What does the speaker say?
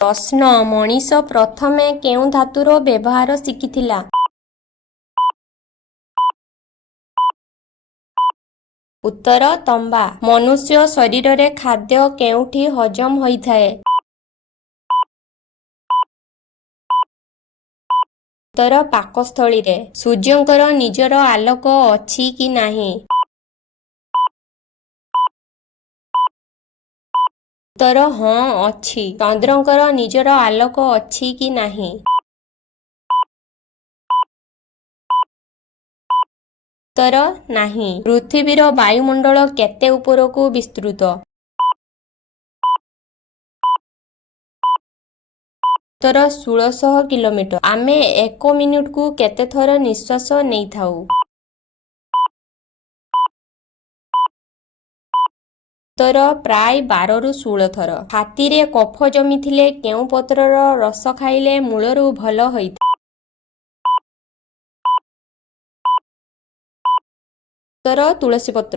ପ୍ରଶ୍ନ ମଣିଷ ପ୍ରଥମେ କେଉଁ ଧାତୁର ବ୍ୟବହାର ଶିଖିଥିଲା? ଉତ୍ତର ତମ୍ବା। ମନୁଷ୍ୟ ଶରୀରରେ ଖାଦ୍ୟ କେଉଁଠି ହଜମ ହୋଇଥାଏ? ଉତ୍ତର ପାକସ୍ଥଳୀରେ। ସୂର୍ଯ୍ୟଙ୍କର ନିଜର ଆଲୋକ ଅଛି କି ନାହିଁ? ଉତ୍ତର ହଁ ଅଛି। ଚନ୍ଦ୍ରଙ୍କର ନିଜର ଆଲୋକ ଅଛି କି ନାହିଁ? ଉତ୍ତର ନାହିଁ। ପୃଥିବୀର ବାୟୁମଣ୍ଡଳ କେତେ ଉପରକୁ ବିସ୍ତୃତ? ଉତ୍ତର 1600 କିଲୋମିଟର। ଆମେ 1 ମିନିଟକୁ କେତେ ଥର ନିଶ୍ୱାସ ନେଇଥାଉ? ଉତ୍ତର ପ୍ରାୟ 12ରୁ 16 ଥର। ଛାତିରେ କଫ ଜମିଥିଲେ କେଉଁ ପତ୍ରର ରସ ଖାଇଲେ ମୂଳରୁ ଭଲ ହୋଇଥାଏ? ଉତ୍ତର ତୁଳସୀ ପତ୍ର।